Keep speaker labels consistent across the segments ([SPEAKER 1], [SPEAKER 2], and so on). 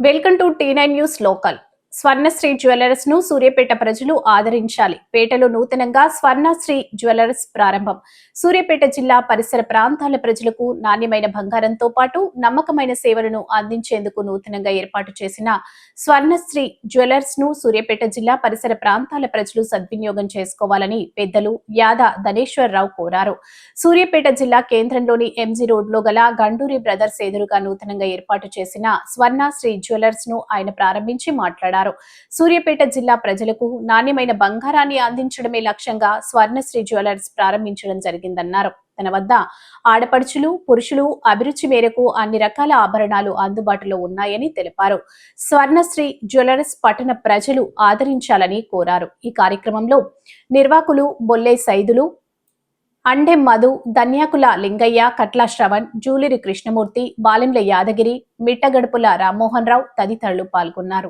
[SPEAKER 1] welcome to T nine news local Swarnasri జ్యువెలర్స్ను Suryapet ప్రజలు ఆదరించాలి. పేటలో నూతనంగా స్వర్ణశ్రీ జ్యువెలర్స్ ప్రారంభం. సూర్యపేట జిల్లా పరిసర ప్రాంతాల ప్రజలకు నాణ్యమైన బంగారంతో పాటు నమ్మకమైన సేవలను అందించేందుకు నూతనంగా ఏర్పాటు చేసిన స్వర్ణశ్రీ జ్యువెలర్స్ను సూర్యపేట జిల్లా పరిసర ప్రాంతాల ప్రజలు సద్వినియోగం చేసుకోవాలని పెద్దలు యాద ధనేశ్వరరావు కోరారు. సూర్యపేట జిల్లా కేంద్రంలోని ఎంజీ రోడ్లో గల గండూరి బ్రదర్స్ ఎదురుగా నూతనంగా ఏర్పాటు చేసిన స్వర్ణ శ్రీ జ్యువెలర్స్ను ఆయన ప్రారంభించి మాట్లాడారు. సూర్యాపేట జిల్లా ప్రజలకు నాణ్యమైన బంగారాన్ని అందించడమే లక్ష్యంగా స్వర్ణశ్రీ జ్యువెలర్స్ ప్రారంభించడం జరిగిందన్నారు. తన వద్ద ఆడపడుచులు పురుషులు అభిరుచి మేరకు అన్ని రకాల ఆభరణాలు అందుబాటులో ఉన్నాయని తెలిపారు. స్వర్ణశ్రీ జ్యువెలర్స్ పట్టణ ప్రజలు ఆదరించాలని కోరారు. ఈ కార్యక్రమంలో నిర్వాకులు బొల్లే సైదులు అండెం మధు ధన్యాకుల లింగయ్య కట్ల శ్రవణ్ జూలిరి కృష్ణమూర్తి బాలెంల యాదగిరి మిట్టగడుపుల రామ్మోహన్ రావు తదితరులు పాల్గొన్నారు.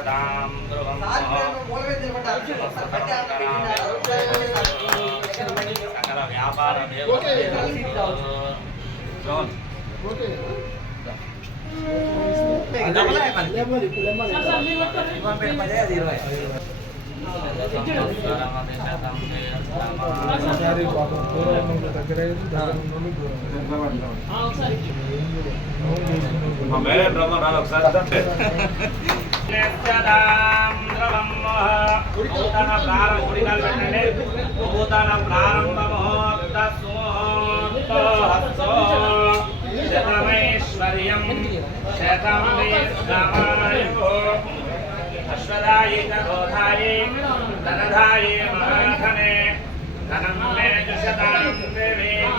[SPEAKER 2] ఆజ్ఞశ్చదాం ధ్రువం సకల వ్యాపార రాను ఒకసారి నూతన ప్రారంభ గుడికాలు పెట్టండి. నూతన ప్రారంభ ముహూర్త శతమైశ్వర్యం శతమీర్ఘమాయు అశ్వదాయి గోధాయి ధనధాయి మహాధనే ధనం మే దేవీం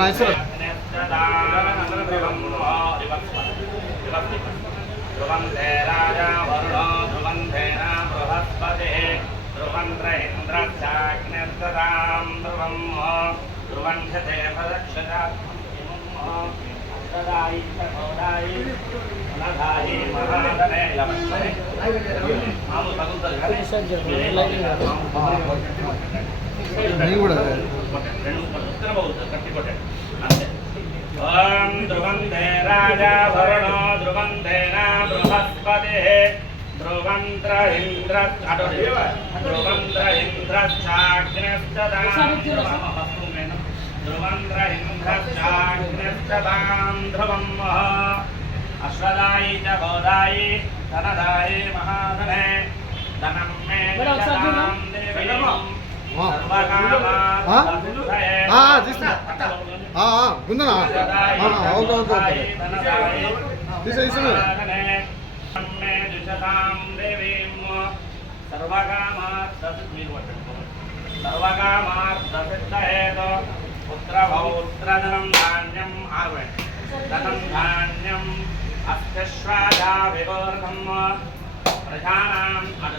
[SPEAKER 2] ಅಣ್ಣ ಹೆಸರು ಸರ್ ಜನ ನೀವು ಕೂಡ ಓಂ ಧ್ರುವಂತೆ ರಾಜ ವರುಣೋ ಧ್ರುವಂತೇನ ಬೃಹಸ್ಪತಿ ಧ್ರುವಂತ್ರ ಇಂದ್ರ ಧ್ರುವಂತ್ರ ಇಂದ್ರಶ್ಚಾಗ್ನಶ್ಚ ಧ್ರುವಂತ್ರ ಇಂದ್ರಶ್ಚಾಗ್ನಶ್ಚ ಧ್ರುವಂ
[SPEAKER 3] ಮಹ अश्वदायी
[SPEAKER 2] च गोदायी धनदायी महाधने धनं मे देवीं తీసుకున్నా రాజా
[SPEAKER 3] ఉందనా ఓకే ఓకే ఓకే. తీసే
[SPEAKER 2] పుత్రభౌత్రధనం ధాన్యం ఆర్వే ధనం ధాన్యం ప్రజానాం అటు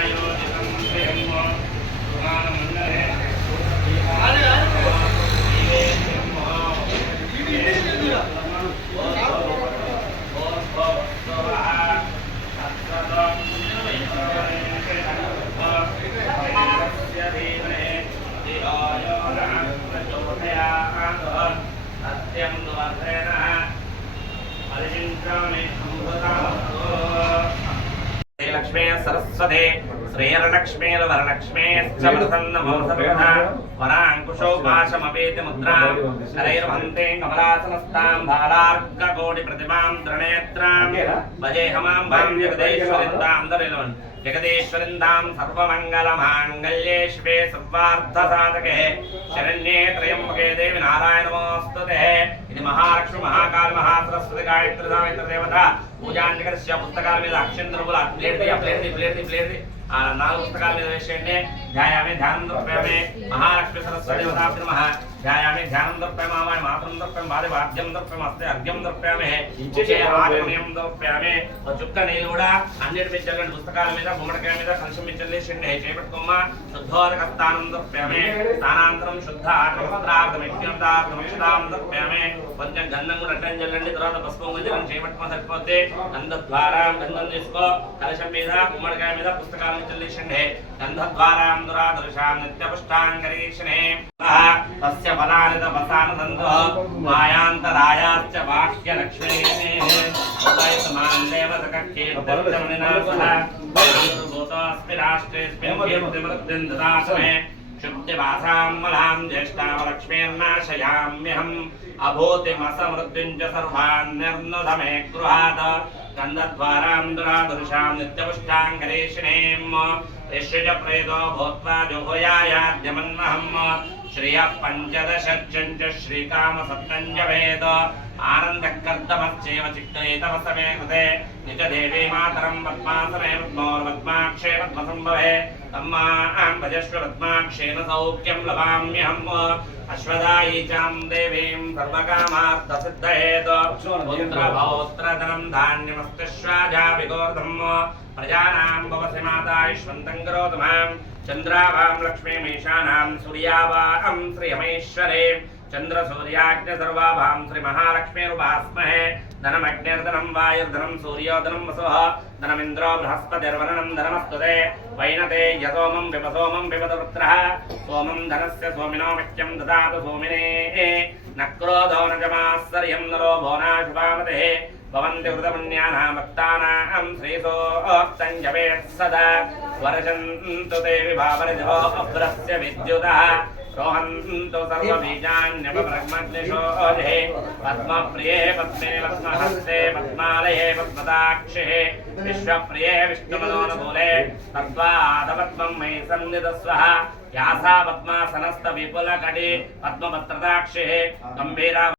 [SPEAKER 2] సరస్వతే శ్రీరలక్ష్మీర్వరలక్ష్మీశ్చ ప్రసన్నమో సర్వదా వరాంకుశోపాశమపేతి ముద్రాం హరైర్వంతే కమలాసనస్తాం బాలార్కకోటి ప్రతిమాం త్రినేత్రాం భజేహమాంబాం జగదేశ్వరిందాం దరిలవన్ జగదేశ్వరిందాం సర్వమంగళమాంగళ్యే శివే సర్వార్థసాధకే శరణ్యే త్రయంబకే దేవి నారాయణమోస్తుతే ఇది మహాలక్ష్మి మహాకాళి మహాసరస్వతి గాయత్రి సావిత్రి దేవత పూజాంజకరస్య పుస్తకాల మీద అక్షంతరముల ప్లేట్ ప్లేట్ ప్లేట్ ప్లేట్ ఆ నాలుగు పుస్తకాల మీద వేసేయండి. ధ్యాయామి ధ్యానం దృప్యామి మహాలక్ష్మి సరస్వతి దేవతాభి నమ ధ్యాయామి ధ్యానం దృప్యమామాయ మాత్రం దృప్యం బాధి వాద్యం దృప్యం అస్తే అర్ఘ్యం దృప్యామి ఇచ్చే ఆగమయం దృప్యామి ఒక చుక్క నీళ్ళు కూడా అన్నిటి మీద చల్లండి పుస్తకాల మీద గుమ్మడికాయ మీద కంచం మీద చల్లేసండి చేపట్టుకోమ్మ శుద్ధోదక స్థానం దృప్యామి స్థానాంతరం శుద్ధ ఆత్మవస్త్రార్థం యజ్ఞార్థం దృప్యామి కొంచెం గంధం కూడా అడ్డం చల్లండి తర్వాత పసుపు గంధం చేపట్టుకోమని సరిపోతే గంధ ద్వారా గంధం తీసుకో కలశం మీద గుమ్మడికాయ మీద చెల్లించండి గంధద్వారాం गन्धद्वारान्दुरादृशां नित्यपुष्टाङ्गरीक्षणे तस्य फलानि तपसानन्दो मायान्तरायाश्च वाक्यलक्ष्मीः माँ देवसखक्षेपदर्शमनिना सह मलां ज्येष्ठावलक्ष्मीर्नाशयाम्यहम् अभूतिमसमृद्धिं सर्वान्निर्नुधमे गृहात् गन्धद्वारां दुरादृशां नित्यपुष्टाङ्गरेषिणीम् దురాదృశాం నిత్యపుష్టాంగరేషిణేం ఋష్యజ ప్రేదో భూత్వా జుహుయాయాద్యమన్వహం శ్రియ పంచదశంచ శ్రీకామ సప్తంజ వేద ఆనందకర్దమశ్చేవ చిత్తేతవసమే కృతే నిజ तम्मां भजस्व पद्माक्षेण सौख्यं लभाम्यहम् अश्वदायिचां देवीं सर्वकामार्थसिद्धयेत् पुत्रभौत्रधनं धान्यमस्तिश्वाजाभिगोर्धम् प्रजानां भवसि माता यश्वन्तं करोतु माँ। चन्द्राभां लक्ष्मीमीशानां सूर्यावाहं श्रीयमैश्वरे। चन्द्रसूर्याज्ञसर्वाभां श्रीमहालक्ष्मीरुपास्महे। धनमग्निर्धनं वायुर्धनं सूर्योधनं वसुः। ధనమింద్రో బృహస్పతిర్వనం ధనమస్తుదే వైనతే యసోమం విపసోమం విపదవృత్ర సోమం ధనస్య సోమినో ముఖ్యం దాతు సోమినే నక్రోధో నజమాశ్వర్యం నరో భోనాశుభామతే భవంతి హృదమన్యానాం భక్తానాం శ్రీతో సంజవేత్ సదా వర్షంతు దేవి భావనిధో అభ్రస్య रोहन्तु सर्वबीजान्यपब्रह्मग्निशोधे पद्मप्रिये पद्मे पद्महस्ते पद्मालये पद्मदाक्षिः विश्वप्रिये मयि सन्निधस्वः। व्यासा पद्मासनस्तविपुलकटि। पद्मपत्रदाक्षिः गम्भीरा